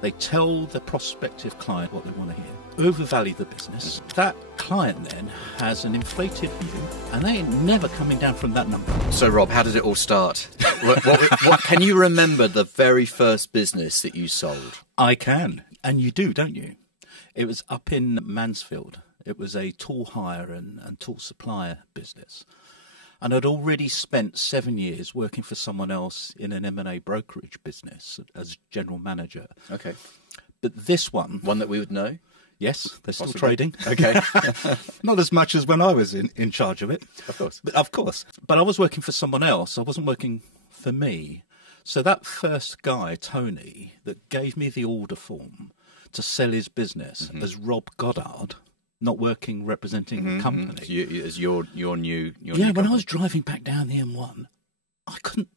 They tell the prospective client what they want to hear, overvalue the business. That client then has an inflated view, and they ain't never coming down from that number. So, Rob, how did it all start? What can you remember the very first business that you sold? I can, and you do, don't you? It was up in Mansfield. It was a tool hire and tool supplier business. And I'd already spent 7 years working for someone else in an M&A brokerage business as general manager. Okay. But this one... One that we would know? Yes, they're still Possibly. trading. Okay. Not as much as when I was in charge of it. Of course. Of course. But I was working for someone else. I wasn't working for me. So that first guy, Tony, that gave me the order form to sell his business as Rob Goddard... not working, representing the company. As your new when company. I was driving back down the M1, I couldn't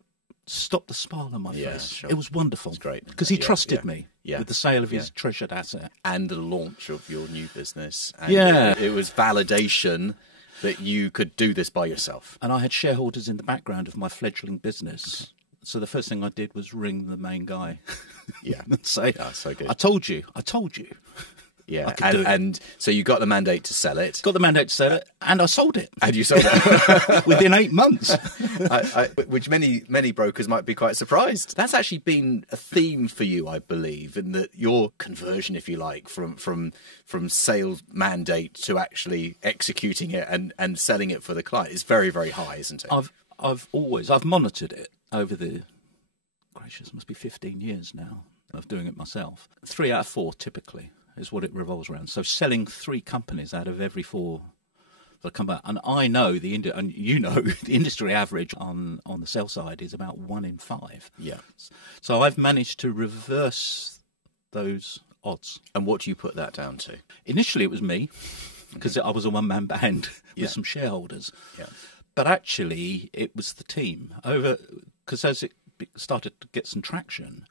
stop the smile on my face. Sure. It was wonderful. It's great. Because he trusted me Yeah. with the sale of his treasured asset. And the launch of your new business. And Yeah. It was validation that you could do this by yourself. And I had shareholders in the background of my fledgling business. So the first thing I did was ring the main guy and say, so good. I told you. Yeah, I could do it. And so you got the mandate to sell it. Got the mandate to sell it, and I sold it. And you sold it. Within 8 months. Which many brokers might be quite surprised. That's actually been a theme for you, I believe, in that your conversion, if you like, from sales mandate to actually executing it and selling it for the client is very, very high, isn't it? I've monitored it over must be 15 years now of doing it myself. 3 out of 4 typically is what it revolves around. So selling 3 companies out of every 4 that come out. And I know the industry average on the sell side is about 1 in 5. Yeah. So I've managed to reverse those odds. And what do you put that down to? Initially it was me, because I was a one-man band with some shareholders. Yeah. But actually it was the team. Because as it started to get some traction,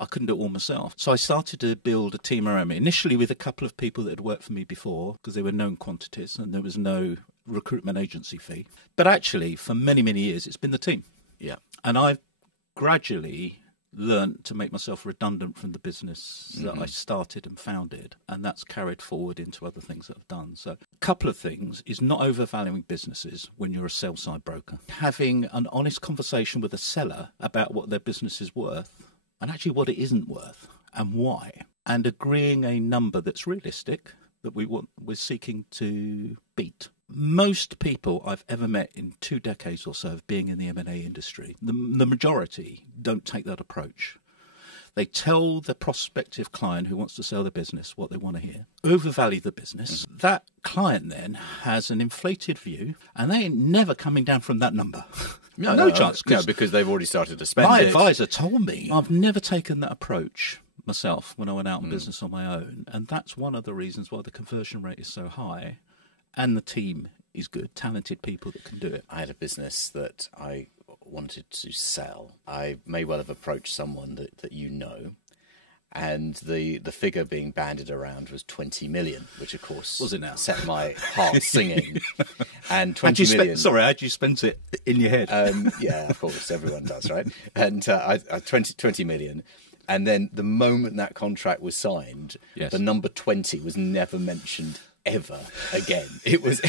I couldn't do it all myself. So I started to build a team around me, initially with a couple of people that had worked for me before, because they were known quantities and there was no recruitment agency fee. But actually, for many, many years, it's been the team. Yeah. And I've gradually learned to make myself redundant from the business that I started and founded, and that's carried forward into other things that I've done. So a couple of things is not overvaluing businesses when you're a sell-side broker. Having an honest conversation with a seller about what their business is worth, and actually what it isn't worth and why, and agreeing a number that's realistic that we're seeking to beat. Most people I've ever met in 2 decades or so of being in the M&A industry, the majority don't take that approach. They tell the prospective client who wants to sell the business what they want to hear, overvalue the business. That client then has an inflated view, and they ain't never coming down from that number. No chance. No, because they've already started to spend My it. advisor told me I've never taken that approach myself when I went out in business on my own, and that's one of the reasons why the conversion rate is so high, and the team is good, talented people that can do it. I had a business that I wanted to sell. I may well have approached someone that you know, and the figure being bandied around was 20 million, which of course was it now? Set my heart singing. And 20 million. How'd you spend it in your head? Yeah, of course, everyone does, right? And 20 million. And then the moment that contract was signed, the number 20 was never mentioned ever again. It was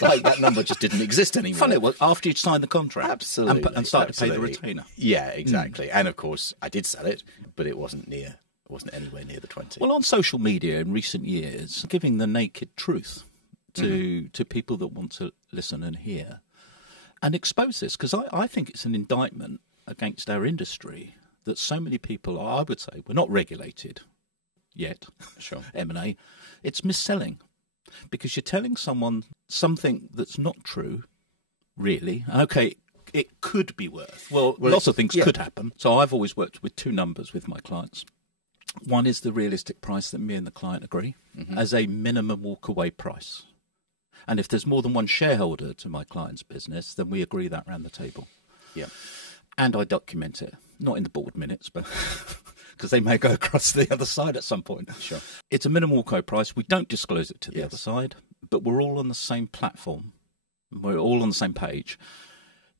like that number just didn't exist anymore. Funny, well, after you'd signed the contract. Absolutely. And started to pay the retainer. Yeah, exactly. And of course, I did sell it, but it wasn't anywhere near the 20. Well, on social media in recent years, giving the naked truth to people that want to listen and hear and expose this, because I think it's an indictment against our industry that so many people are, I would say, we're not regulated yet. Sure. M&A. It's misselling, because you're telling someone something that's not true, really. Okay, it could be worth. Well lots of things could happen. So I've always worked with 2 numbers with my clients. One is the realistic price that me and the client agree as a minimum walk-away price. And if there's more than one shareholder to my client's business, then we agree that around the table. Yeah. And I document it, not in the board minutes, but because they may go across the other side at some point. Sure. It's a minimum walk-away price. We don't disclose it to the other side, but we're all on the same platform. We're all on the same page.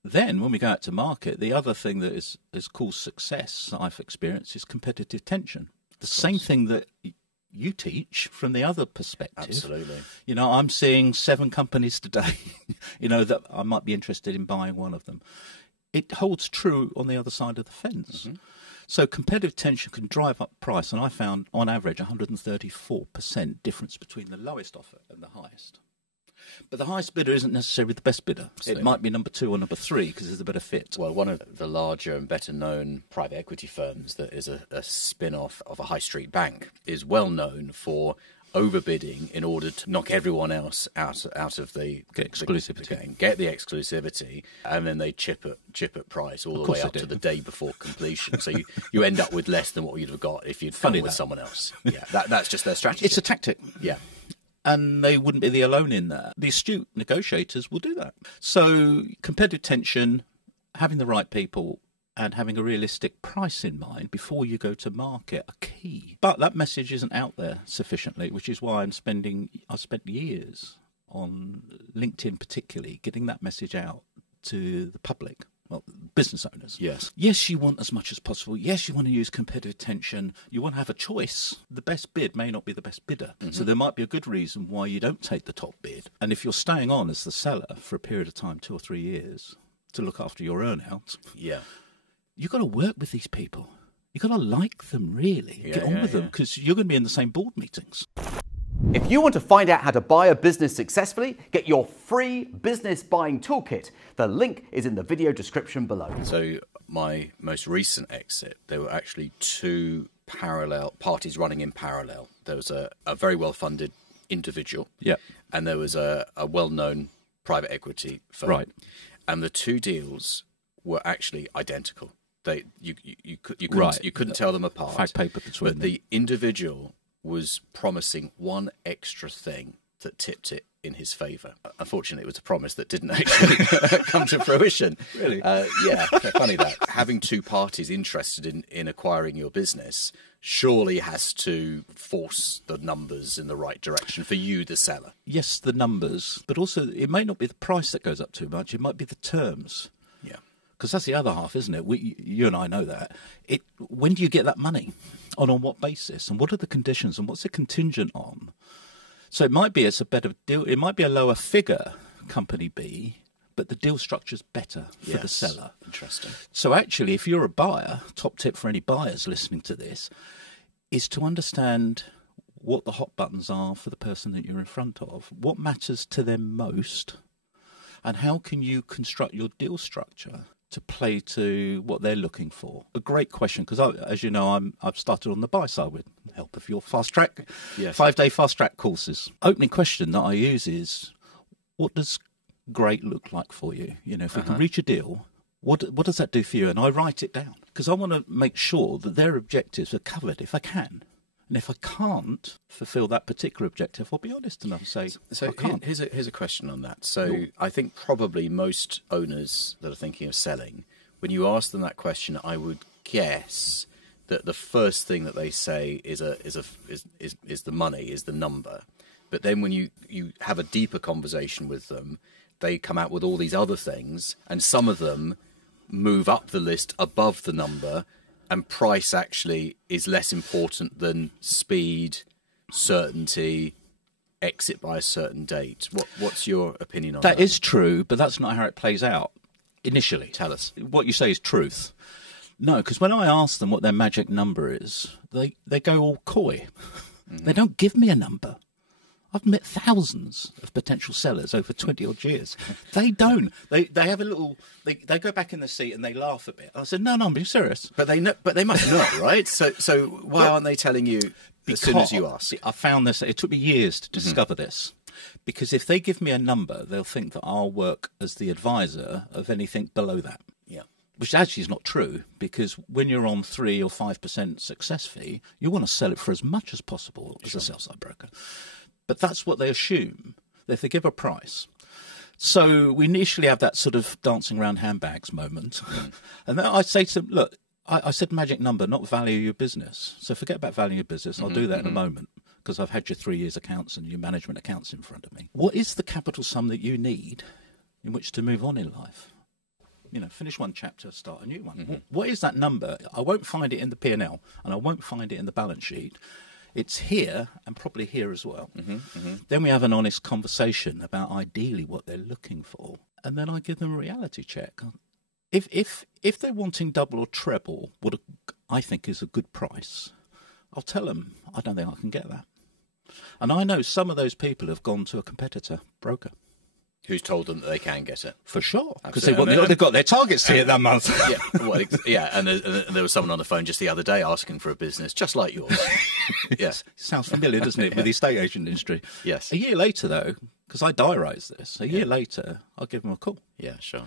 Then, when we go out to market, the other thing that is caused success I've experienced is competitive tension. The same thing that you teach from the other perspective. Absolutely. You know, I'm seeing 7 companies today, you know, that I might be interested in buying one of them. It holds true on the other side of the fence. Mm-hmm. So competitive tension can drive up price, and I found on average 134% difference between the lowest offer and the highest. But the highest bidder isn't necessarily the best bidder. It might be number 2 or number 3 because there's a better fit. Well, one of the larger and better known private equity firms that is a spin-off of a high street bank is well known for overbidding in order to knock everyone else out of the exclusivity. The game, get the exclusivity, and then they chip at price all the way up to the day before completion. So you end up with less than what you'd have got if you'd gone with someone else. Yeah, that's just their strategy. It's a tactic. Yeah. And they wouldn't be the alone in that. The astute negotiators will do that. So competitive tension, having the right people, and having a realistic price in mind before you go to market are key. But that message isn't out there sufficiently, which is why I spent years on LinkedIn particularly, getting that message out to the public. Well, business owners. Yes, you want as much as possible. Yes, you want to use competitive tension. You want to have a choice. The best bid may not be the best bidder. Mm-hmm. So there might be a good reason why you don't take the top bid. And if you're staying on as the seller for a period of time, 2 or 3 years, to look after your earn-out, you've got to work with these people. You've got to like them, really. Get on with them, because you're going to be in the same board meetings. If you want to find out how to buy a business successfully, get your free business buying toolkit. The link is in the video description below. So my most recent exit, there were actually 2 parallel parties running in parallel. There was a very well-funded individual, and there was a well-known private equity firm. Right. And the 2 deals were actually identical. You couldn't tell them apart. Fact paper between them. But the individual was promising one extra thing that tipped it in his favour. Unfortunately, it was a promise that didn't actually come to fruition. Really? Yeah, funny that. Having 2 parties interested in acquiring your business surely has to force the numbers in the right direction for you, the seller. Yes, the numbers, but also it may not be the price that goes up too much. It might be the terms. Yeah. Because that's the other half, isn't it? You and I know that. When do you get that money? On what basis? And what are the conditions? And what's it contingent on? So it might be it's a better deal. It might be a lower figure, company B, but the deal structure's better for the seller. Interesting. So actually, if you're a buyer, top tip for any buyers listening to this, is to understand what the hot buttons are for the person that you're in front of, what matters to them most, and how can you construct your deal structure to play to what they're looking for? A great question, because as you know, I've started on the buy side with the help of your fast track, 5-day fast track courses. Opening question that I use is, what does great look like for you? You know, if we can reach a deal, what does that do for you? And I write it down because I want to make sure that their objectives are covered if I can. And if I can't fulfil that particular objective, I'll be honest enough and say, I can't. Here's a question on that. So I think probably most owners that are thinking of selling, when you ask them that question, I would guess that the first thing that they say is the money, is the number. But then when you have a deeper conversation with them, they come out with all these other things, and some of them move up the list above the number. And price actually is less important than speed, certainty, exit by a certain date. What's your opinion on that? That is true, but that's not how it plays out initially. Tell us. What you say is truth. No, because when I ask them what their magic number is, they go all coy. Mm-hmm. They don't give me a number. I've met thousands of potential sellers over 20-odd years. They don't. They have a little. They go back in the seat and they laugh a bit. I said, no, I'm being serious. But they know. But they must know, right? So why aren't they telling you as soon as you ask? I found this. It took me years to discover this, because if they give me a number, they'll think that I'll work as the advisor of anything below that. Yeah. Which actually is not true, because when you're on 3 or 5% success fee, you want to sell it for as much as possible as a sell-side broker. But that's what they assume, if they give a price. So we initially have that sort of dancing around handbags moment. And then I say to them, look, I said magic number, not value your business. So forget about value your business. I'll do that in a moment, because I've had your 3 years accounts and your management accounts in front of me. What is the capital sum that you need in which to move on in life? finish one chapter, start a new one. What is that number? I won't find it in the P&L, and I won't find it in the balance sheet. It's here, and probably here as well. Then we have an honest conversation about ideally what they're looking for, and then I give them a reality check. If they're wanting double or treble what I think is a good price, I'll tell them I don't think I can get that. And I know some of those people have gone to a competitor broker. Who's told them that they can get it? For sure. Because they've got their targets to hit that month. And there was someone on the phone just the other day asking for a business just like yours. Yes. Sounds familiar, doesn't it, with the estate agent industry? Yes. A year later, though, because I diarise this, a year later, I'll give them a call. Yeah, sure.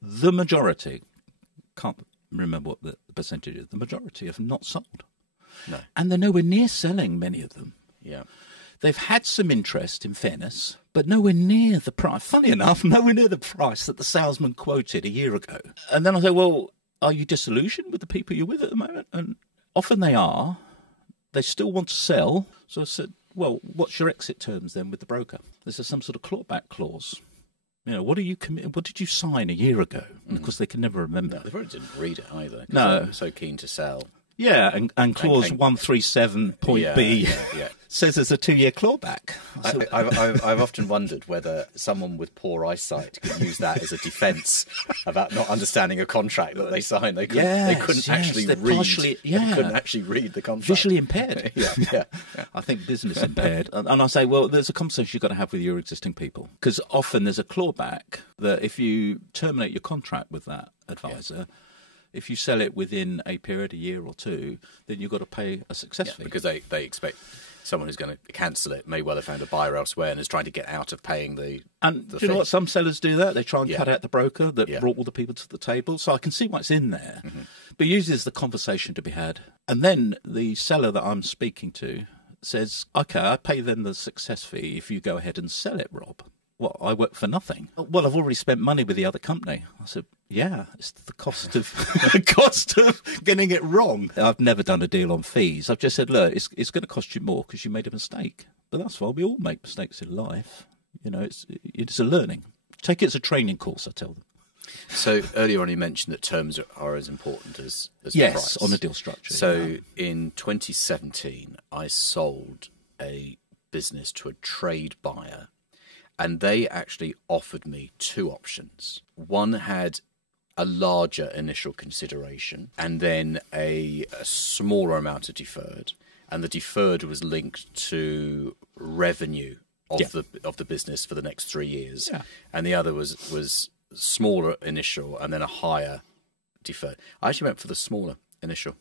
The majority, can't remember what the percentage is, the majority have not sold. No. And they're nowhere near selling, many of them. Yeah. They've had some interest, in fairness, but nowhere near the price. Funny enough, nowhere near the price that the salesman quoted a year ago. And then I say, well, are you disillusioned with the people you're with at the moment? And often they are. They still want to sell. So I said, well, what's your exit terms then with the broker? Is there some sort of clawback clause? What did you sign a year ago? And of course, they can never remember. No, they probably didn't read it either. No. They're so keen to sell. Yeah, and clause 137.b says there's a 2-year clawback. I've often wondered whether someone with poor eyesight could use that as a defence about not understanding a contract that they signed. They couldn't actually read the contract. Visually impaired. Yeah. I think business impaired. And I say, well, there's a conversation you've got to have with your existing people. Because often there's a clawback that if you terminate your contract with that advisor, if you sell it within a period, a year or two, then you've got to pay a success fee. Because they expect someone who's going to cancel it may well have found a buyer elsewhere and is trying to get out of paying the And do you know what? Some sellers do that. They try and cut out the broker that brought all the people to the table. So I can see what's in there. But usually there's the conversation to be had. And then the seller that I'm speaking to says, OK, I pay them the success fee if you go ahead and sell it, Rob. Well, I work for nothing. Well, I've already spent money with the other company. I said, yeah, it's the cost of getting it wrong. I've never done a deal on fees. I've just said, look, it's going to cost you more because you made a mistake. But that's fine. We all make mistakes in life. It's a learning. Take it as a training course, I tell them. So earlier on you mentioned that terms are as important as yes, price. On a deal structure. So in 2017, I sold a business to a trade buyer. And they actually offered me 2 options. One had a larger initial consideration and then a smaller amount of deferred. And the deferred was linked to revenue of the business for the next 3 years. Yeah. And the other was smaller initial and then a higher deferred. I actually went for the smaller initial.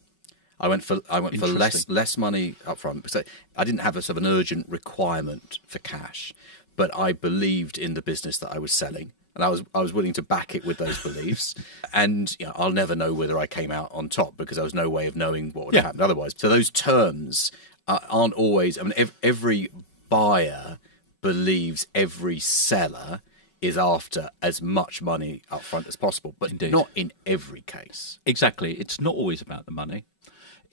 I went for less money up front because I didn't have a sort of an urgent requirement for cash. But I believed in the business that I was selling, and I was willing to back it with those beliefs. And I'll never know whether I came out on top because there was no way of knowing what would happen otherwise. So those terms aren't always. I mean, every buyer believes every seller is after as much money up front as possible, but not in every case. Exactly. It's not always about the money.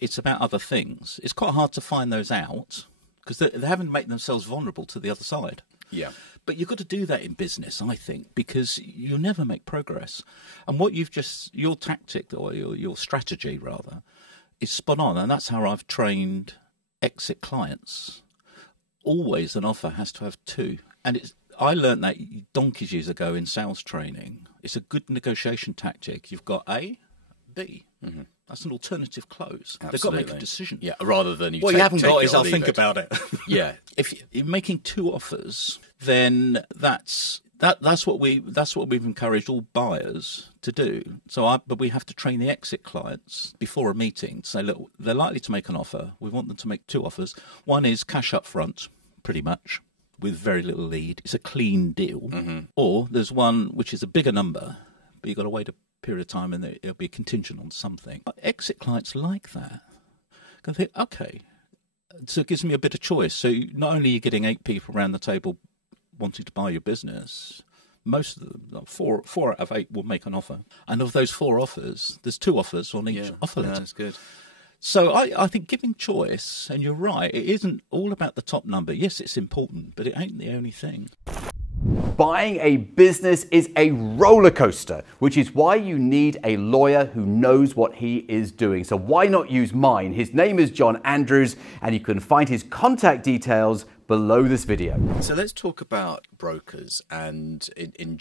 It's about other things. It's quite hard to find those out because they haven't made themselves vulnerable to the other side. Yeah. But you've got to do that in business, I think, because you'll never make progress. And what your tactic or your strategy, rather, is spot on. And that's how I've trained exit clients. Always an offer has to have 2. And I learned that donkeys years ago in sales training. It's a good negotiation tactic. You've got A, B. Mm-hmm. That's an alternative close. Absolutely. They've got to make a decision. Yeah, rather than you haven't got is I'll think about it. Yeah. If you're making 2 offers, then that's what we've encouraged all buyers to do. But we have to train the exit clients before a meeting to say, look, they're likely to make an offer. We want them to make 2 offers. One is cash up front, pretty much, with very little lead. It's a clean deal. Mm-hmm. Or there's one which is a bigger number, but you've got to wait a period of time and it'll be contingent on something. But exit clients like that. They think, okay, so it gives me a bit of choice. So not only are you getting 8 people around the table wanting to buy your business, most of them, 4 out of 8 will make an offer. And of those 4 offers, there's 2 offers on each offer letter. That's good. So I think giving choice, and you're right, it isn't all about the top number. Yes, it's important, but it ain't the only thing. Buying a business is a roller coaster, which is why you need a lawyer who knows what he is doing. So why not use mine? His name is John Andrews, and you can find his contact details below this video. So let's talk about brokers, and in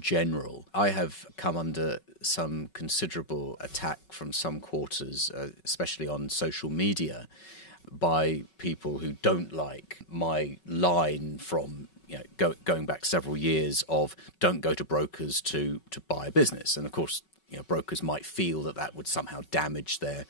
general, I have come under some considerable attack from some quarters, especially on social media, by people who don't like my line from going back several years of don't go to brokers to buy a business. And of course, brokers might feel that would somehow damage their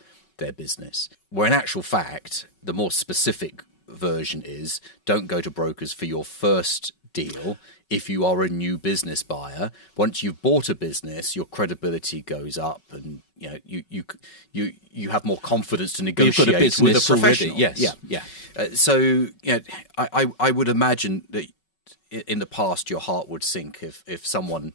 business. Where in actual fact, the more specific version is don't go to brokers for your first deal. If you are a new business buyer, once you've bought a business, your credibility goes up, and you have more confidence to negotiate with a professional. Yes, So I would imagine that in the past your heart would sink if someone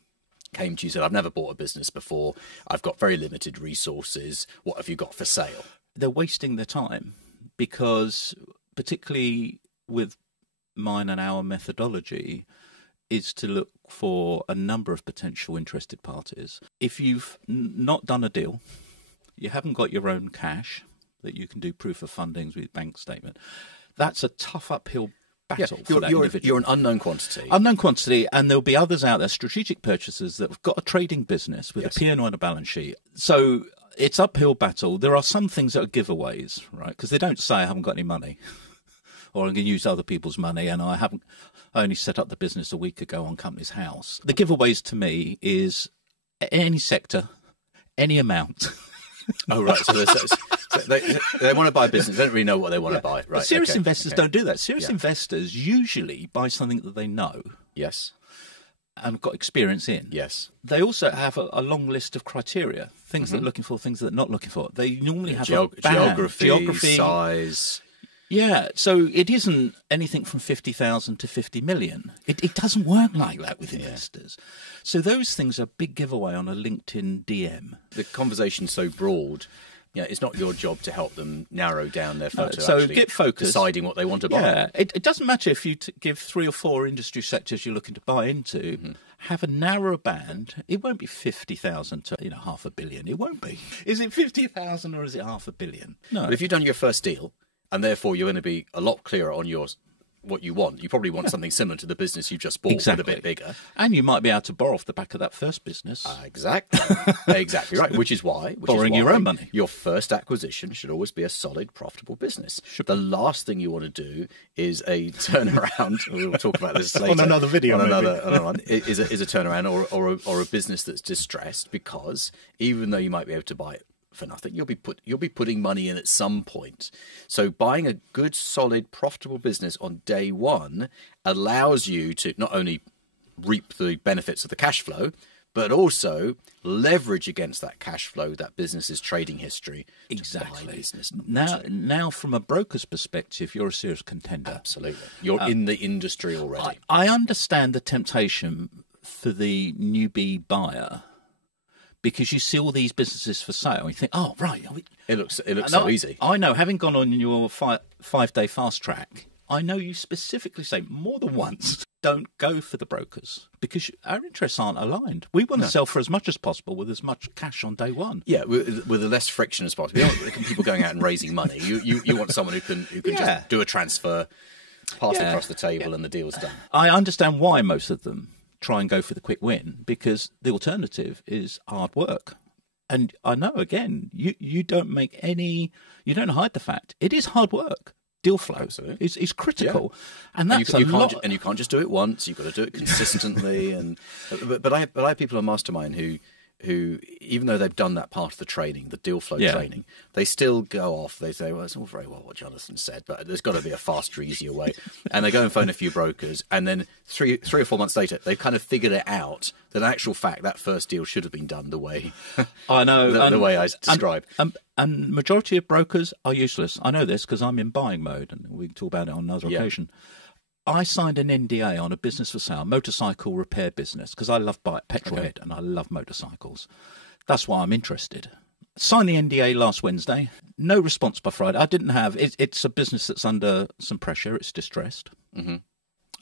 came to you and said, I've never bought a business before, I've got very limited resources, what have you got for sale? They're wasting their time, because particularly with mine and our methodology is to look for a number of potential interested parties. If you've not done a deal, you haven't got your own cash that you can do proof of fundings with bank statement, that's a tough uphill battle for that individual. You're an unknown quantity. Unknown quantity, and there'll be others out there, strategic purchasers, that have got a trading business with a P&L and a balance sheet. So it's uphill battle. There are some things that are giveaways, right? Because they don't say I haven't got any money, or I'm going to use other people's money, and I only set up the business a week ago on company's house. The giveaways to me is any sector, any amount. Oh, right. So they want to buy a business. They don't really know what they want to buy. Right. But serious investors don't do that. Serious investors usually buy something that they know. Yes. And got experience in. Yes. They also have a long list of criteria, things that they're looking for, things that they're not looking for. They normally have a band, geography, size. Yeah, so it isn't anything from 50,000 to 50 million. It doesn't work like that with investors. So those things are a big giveaway on a LinkedIn DM. The conversation's so broad, it's not your job to help them narrow down their filter. So get focused, deciding what they want to buy. Yeah, it doesn't matter if you give 3 or 4 industry sectors you're looking to buy into. Have a narrow band. It won't be 50,000 to $500 million. It won't be. Is it 50,000 or is it $500 million? No. But if you've done your first deal, and therefore you're going to be a lot clearer on what you want. You probably want something similar to the business you just bought, but a bit bigger. And you might be able to borrow off the back of that first business. Exactly. Exactly right. Which is why borrowing your own money. Your first acquisition should always be a solid, profitable business. The last thing you want to do is a turnaround. We'll talk about this later on another video. Is a turnaround or a business that's distressed, because even though you might be able to buy it for nothing, you'll be putting money in at some point. So buying a good, solid, profitable business on day one allows you to not only reap the benefits of the cash flow, but also leverage against that cash flow, that business's trading history. Exactly. Now, from a broker's perspective, you're a serious contender. Absolutely. You're in the industry already. I understand the temptation for the newbie buyer, because you see all these businesses for sale, and you think, "Oh, right, it looks so easy." I know, having gone on your 5-day fast track, I know you specifically say more than once, don't go for the brokers, because our interests aren't aligned. We want to sell for as much as possible with as much cash on day one. Yeah, with the less friction as possible. You don't want people going out and raising money. You want someone who can just do a transfer, pass it across the table, and the deal's done. I understand why most of them try and go for the quick win, because the alternative is hard work. And I know, again, you don't hide the fact it is hard work. Deal flow is critical, and that's you can't just do it once. You've got to do it consistently. But I have people on Mastermind who even though they've done that part of the training, the deal flow training, they still go off. They say, well, it's all very well what Jonathan said, but there's got to be a faster, easier way. And they go and phone a few brokers, and then three or 4 months later, they've kind of figured it out that in actual fact that first deal should have been done the way I know the way I described. And majority of brokers are useless. I know this because I'm in buying mode, and we can talk about it on another occasion. I signed an NDA on a business for sale, motorcycle repair business, because I love petrolhead and I love motorcycles. That's why I'm interested. Signed the NDA last Wednesday. No response by Friday. I didn't have. It's a business that's under some pressure. It's distressed.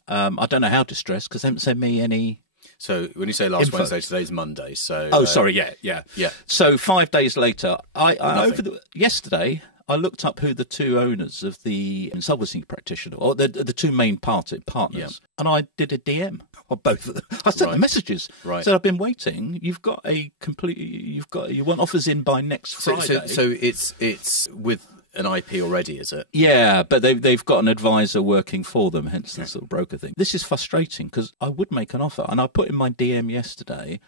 I don't know how distressed because they haven't sent me any. So when you say last Info. Wednesday, today's Monday. So Yeah. Yeah. So 5 days later, yesterday I looked up who the two owners of the insolvency practitioner, or the two main partners, and I did a DM on both of them. I sent them messages. Right. Said I've been waiting. You want offers in by next Friday. So it's with an IP already, is it? Yeah, but they've got an advisor working for them, hence the sort of broker thing. This is frustrating because I would make an offer, and I put in my DM yesterday,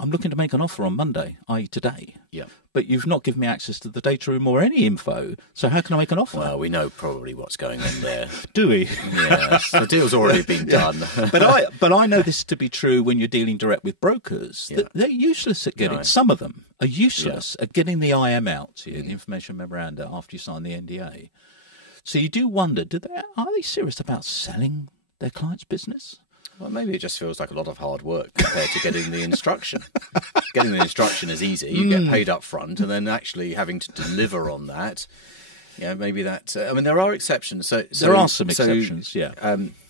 I'm looking to make an offer on Monday, i.e. today. Yeah. But you've not given me access to the data room or any info, so how can I make an offer? Well, we know probably what's going on there. Do we? Yes, the deal's already been done. But I know this to be true when you're dealing direct with brokers. That they're useless at getting. Some of them are useless at getting the IM out to you, the information memoranda, after you sign the NDA. So you do wonder, are they serious about selling their client's business? Well, maybe it just feels like a lot of hard work compared to getting the instruction. Getting the instruction is easy. You get paid up front, and then actually having to deliver on that. Yeah, maybe that. I mean, there are exceptions. So there are some exceptions. Yeah.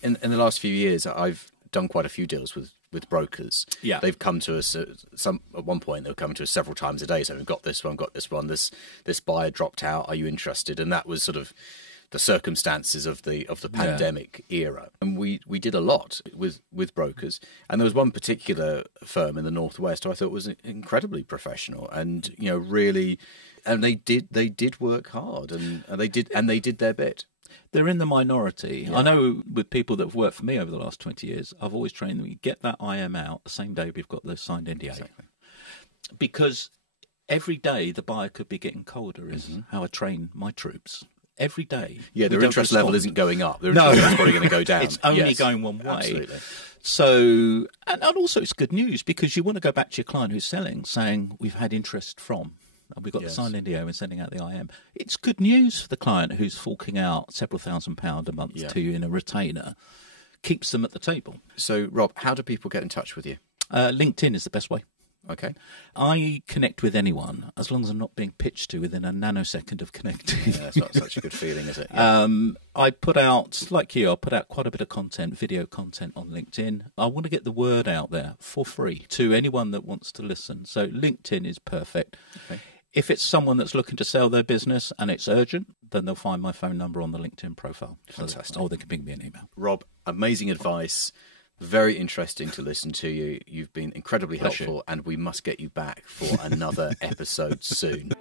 In the last few years, I've done quite a few deals with brokers. Yeah. They've come to us at one point. They'll come to us several times a day. So we've got this one. This buyer dropped out. Are you interested? And that was sort of the circumstances of the pandemic era, and we did a lot with brokers. And there was one particular firm in the Northwest who I thought was incredibly professional, and really, and they did work hard, and they did their bit. They're in the minority. Yeah. I know with people that have worked for me over the last 20 years, I've always trained them. You get that IM out the same day we've got the signed NDA, exactly. Because every day the buyer could be getting colder. Is how I train my troops. Every day. Yeah, their interest level isn't going up. Their interest level is probably going to go down. It's only going one way. Absolutely. So, and also it's good news because you want to go back to your client who's selling, saying, we've had interest from, we've got the signed NDA and sending out the IM. It's good news for the client who's forking out several £1,000s a month to you in a retainer. Keeps them at the table. So, Rob, how do people get in touch with you? LinkedIn is the best way. Okay. I connect with anyone as long as I'm not being pitched to within a nanosecond of connecting. Yeah, that's not such a good feeling, is it? Yeah. I put out, like you, I'll put out quite a bit of content, video content on LinkedIn. I want to get the word out there for free to anyone that wants to listen. So LinkedIn is perfect. Okay. If it's someone that's looking to sell their business and it's urgent, then they'll find my phone number on the LinkedIn profile. Fantastic. Or they can ping me an email. Rob, amazing advice. Very interesting to listen to you. You've been incredibly helpful, and we must get you back for another episode soon.